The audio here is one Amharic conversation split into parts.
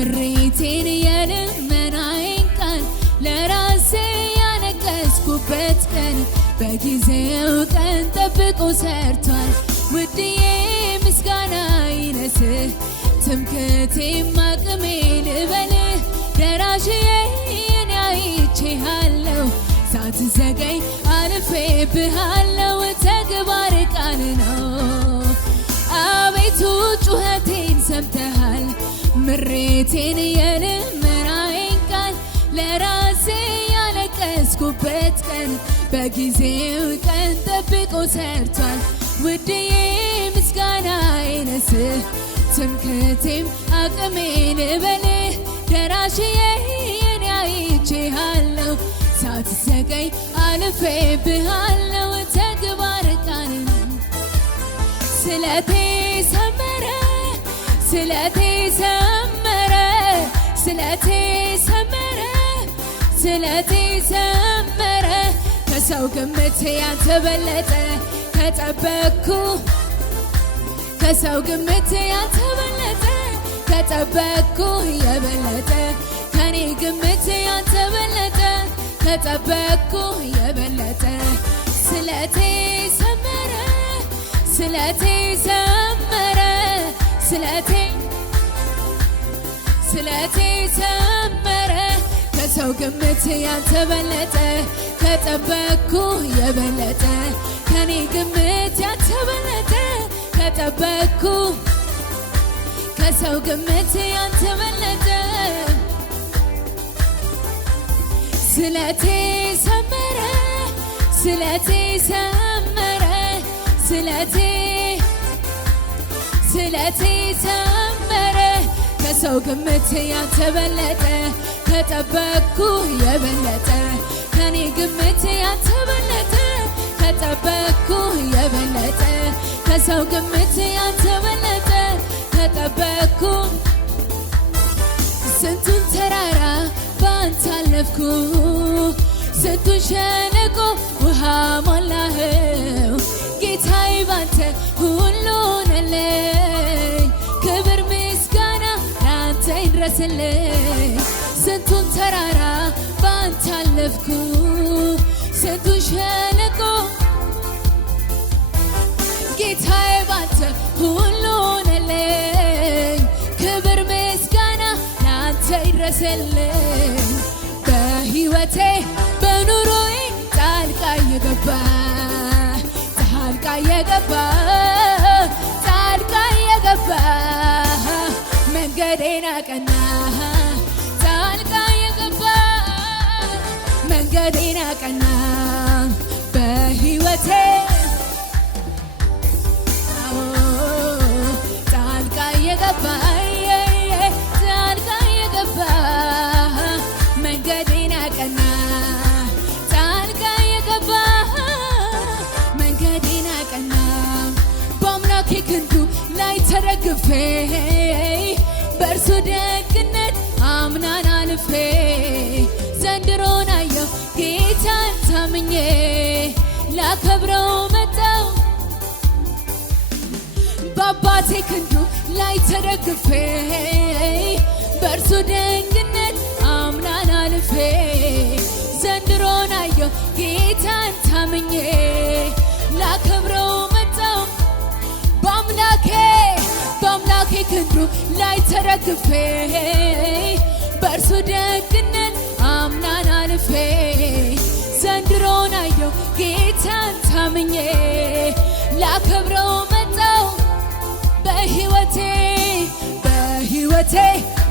ምሬቴን የልመናዬን ቃል ለራሴ ያነገስኩበት ቀን በጊዜው ቀን ጠብቆ ሰርቷል ውድዬ ምስጋና ይነስህ ትምክህቴም አቅሜ ልበልህ ደራሽዬ እኔ አይቼሃለሁ ሳትዘገይ አልፌብሃለሁ ተግባር ቃል ነው አቤቱ ጩኸቴን ሰምተሃል ምሬቴን የልመናዬን ቃል ለራሴ ያለቀስኩበት ቀን በጊዜው ቀን ጠብቆ ሰርቷል ውድዬ ምስጋና ይነስህ ትምክህቴም አቅሜ ልበልህ ደራሽዬ እኔ አይቼሃለሁ ሳትዘገይ አልፌብሃለሁ ተግባር ቃል ነው ስለቴ ሰመረ ስለቴ ሰመረ ስለቴ ሰመረ ስለቴ ሰመረ ከሰው ግምት ያንተ በለጠ ከጠበቅኩ ከሰው ግምት ያንተ በለጠ ከጠበቅኩ የበለጠ ከኔ ግምት ያንተ በለጠ ከጠበቅኩ የበለጠ ስለቴ ሰመረ ስለቴ ሰመረ ስለቴ ሰመረ ከሰው ግምት ያንተ በለጠ ከጠበቅኩ የበለጠ ከኔ ግምት ያንተ በለጠ ከጠበቅኩ ከሰው ግምት ያንተ በለጠ ስለቴ ሰመረ ስለቴ ሰመረ ስለቴ ሰመረ ከሰው ግምት ያንተ በለጠ ከጠበቅኩ የበለጠ ከኔ ግምት ያንተ በለጠ ከጠበቅኩ የበለጠ ከሰው ግምት ያንተ በለጠ ከጠበቅኩ ስንቱን ተራራ ባንተ አለፍኩ ስንቱን ሸለቆ ውሃ ሞላኸው ጌታዬ ባንተ ሁሉን አለኝ ክብር ምስጋና ላንተ ይድረስልኝ ስንቱን ተራራ ባንተ አለፍኩ ስንቱን ሸለቆ ጌታዬ ባንተ ሁሉን አለኝ ክብር ምስጋና ላንተ ይድረስልኝ በሕይወቴ በኑሮዬ ጣልቃ የገባ መንገዴን አቀና ጣልቃ የገባ መንገዴን አቀና በሕይወቴ ጣልቃ የገባ መንገዴን አቀና ጣልቃ የገባ መንገዴን አቀና በአምላኬ ክንዱ ላይ ተደግፌ በእርሱ ደግነት አምናን አልፌ ዘንድሮን አየሁ ጌታን ታምኜ ላከብረው መጣሁ በአባቴ ክንዱ ላይ ተደግፌ በእርሱ ደግነት አምናን አልፌ ዘንድሮን አየሁ ጌታን ታምኜ ላከብረው መጣሁ በአምላኬ ክንዱ ላይ ተደግፌ በእርሱ ደግነት አምናን አልፌ ዘንድሮን አየሁ ጌታን ታምኜ ላከብረው መጣሁ በሕይወቴ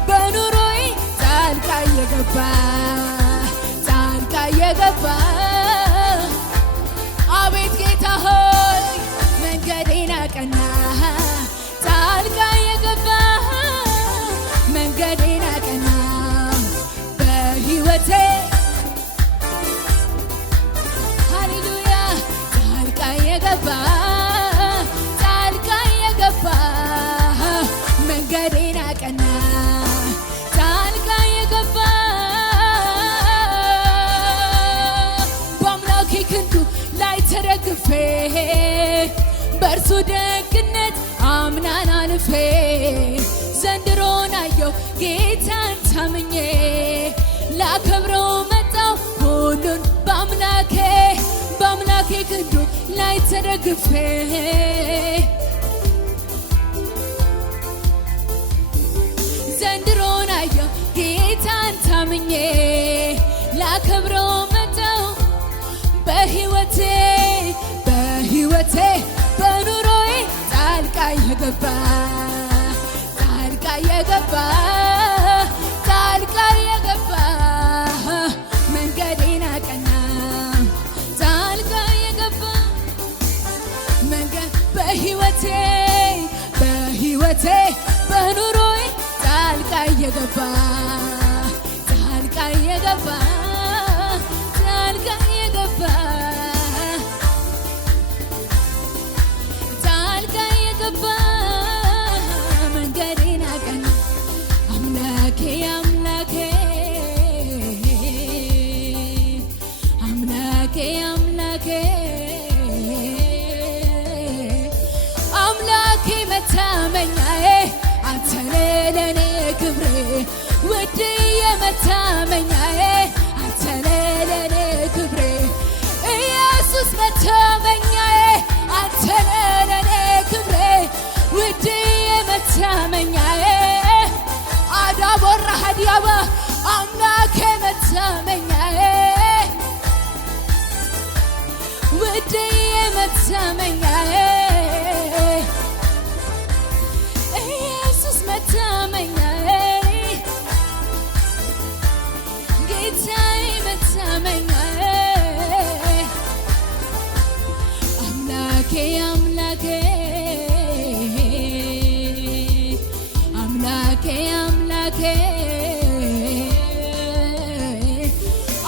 በኑሮዬ ጣልቃ የገባ አቤት ጌታ ሆይ መንገዴን አቀና ጣልቃ የገባ መንገዴን አቀና በሕይወቴ ሃሌሉያ ጣልቃ የገባ መንገዴን አቀና ጣልቃ የገባ በአምላኬ ክንዱ ላይ ተደግፌ በእርሱ ደግነት አምናን አልፌ ዘንድሮን አየው ጌታን ታምኜ ላከብረው መጣው ሁሉን በአምላኬ ክንዱ ላይ ተደግፌ ዘንድሮን አየው ጌታን ታምኜ ላከብረው መጣው በሕይወቴ በኑሮዬ ጣልቃ የገባ መንገዴን አቀና ጣልቃ የገባ መንገድ በሕይወቴ በኑሮዬ ጣልቃ የገባ መንገዴን አቀና አምላኬ መታመኛዬ አንተነ ለኔ ክብሬ ውድዬ መታመኛዬ አንተነ ለኔ ክብሬ ኢየሱስ መታመኛዬ አንተነ ለኔ ክብሬ ውድዬ መታመኛዬ አዳቦራ ሀዲያባ አምላኬ መታመኛዬ ውድዬ መታመኛዬ ኢየሱስ መታመኛዬ ጌታዬ መታመኛዬ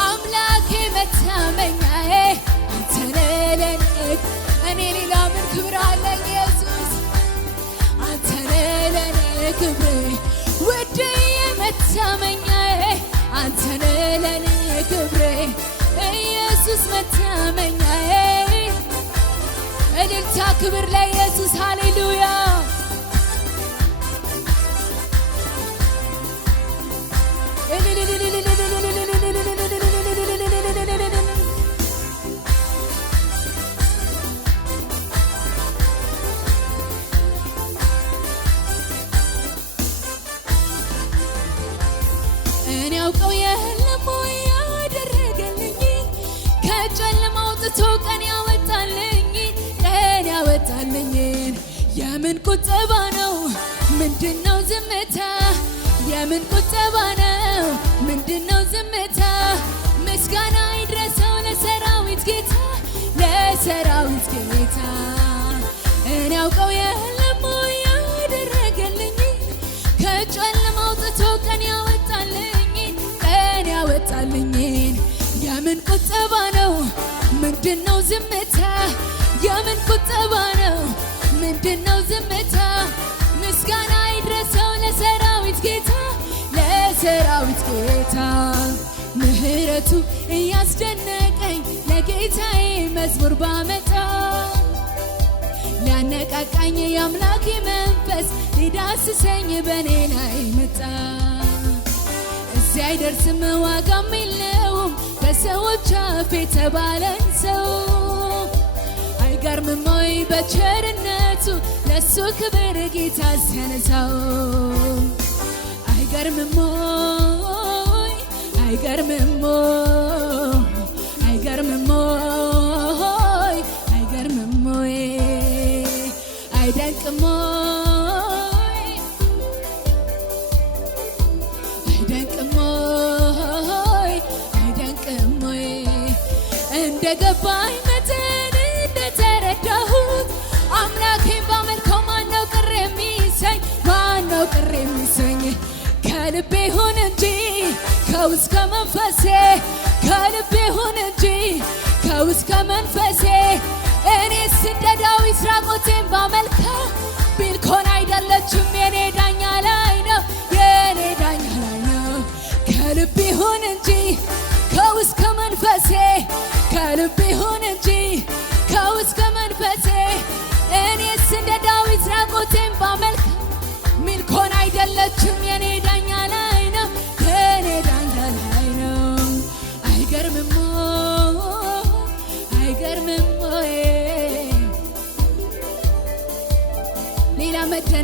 አምላኬ መታመኛዬ አንተነ ለኔ እኔ ሌላ ምን ክብር አለኝ ኢየሱስ አንተነ ለኔ ክብሬ ውድዬ መታመኛዬ አንተነ ለኔ ክብሬ ኢየሱስ መታመኛዬ እልልታ ክብር ለኢየሱስ ሃሌሉያ እኔ አውቀው የለም ወይ ያደረገልኝ ከጨለማ አውጥቶ ቀን ያወጣልኝ የምን ቁጠባ ነው ምንድነው ዝምታ የምን ቁጠባ ነው ምንድነው ዝምታ ምስጋና ይድረሰው ለሰራዊት ጌታ እኔ አውቀው የለም ወይ ያደረገልኝ ከጨለማ አውጥቶ ቀን ያወጣልኝ የምን ቁጠባ ነው ምንድነው ዝምታ የምን ቁጠባ ነው ምንድነው ዝምታ ምስጋና ይድረሰው ለሰራዊት ጌታ ምህረቱ እያስደነቀኝ ለጌታዬ መዝሙር ባመጣ ሊያነቃቃኝ የአምላኬ መንፈስ ሊዳስሰኝ በኔ ላይ መጣ እዚህ አይደርስም ዋጋም የለውም በሰዎች አፍ የተባለን ሰው አይገርምም ወይ በቸርነቱ ለሱ ክብር ጌታ ሲያነሳው አይገርምም ወይ አይደንቅም ወይ እንደገባኝ መጠን እንደተረዳሁት አምላኬን ባመልከው ማነው ቅር የሚሰኝ ከልቤ ሁን እንጂ ከውስጥ ከመንፈሴ ከልቤ ሁን እንጂ ከውስጥ ከመንፈሴ እኔስ እንደ ዳዊት ራቆቴን ባመልከው ቢልኮን አይደለችም የኔ ዳኛ ላይ ነው ከልቤ ሁን እንጂ ከውስጥ ከመንፈሴ ከልቤ ሁን እንጂ ከውስጥ ከመንፈሴ እኔስ እንደ ዳዊት ራቆቴን ባመልከው ሚልኮን አይደለችም የኔ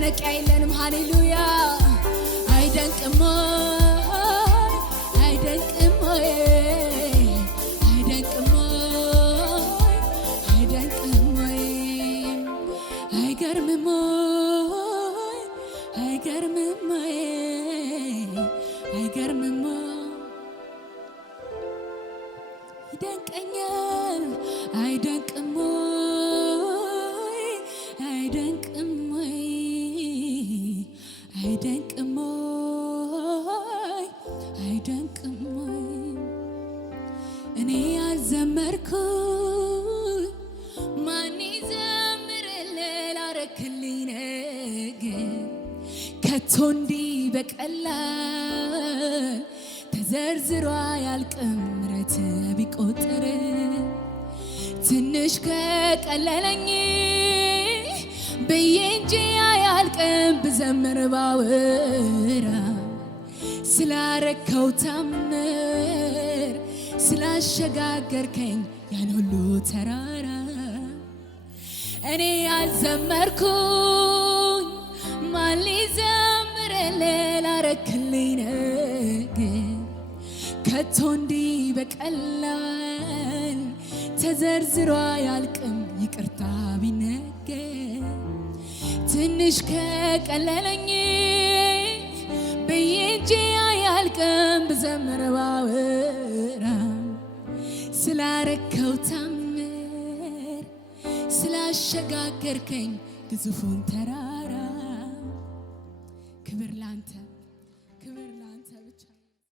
ማለቂያ የለንም ሃሌሉያ አይደንቅም አይደንቅም አይደንቅም አይደንቅም አይገርምም አይገርምም አይገርምም ይደንቀኛል አይደንቅም አይደንቅም አይደንቅም አይደንቅም እኔ ያልዘመርኩኝ ማን ይዘምርልህ ላረክልኝ ነገር ከቶ እንዲህ በቀላል ተዘርዝሮ አያልቅም ምሕረትህ ቢቆጠር ትንሽ ከቀለለኝ ብዬ እንጂ አያልቅም ብዘምር ባወራ ስላረከው ታምር ስላሸጋገርከኝ ያን ሁሉ ተራራ እኔ ያልዘመርኩኝ ማን ሊዘምርልህ ላረክልኝ ነገር ከቶ እንዲህ በቀላል ተዘርዝሮ አያልቅም ይቅርታ ቢነገር ትንሽ ከቀለለኝ ብዬ እንጂ አያልቅም ብዘምር ባወራ ስላረከው ታምር ስላሸጋገርከኝ ግዙፉን ተራራ ክብር ላንተ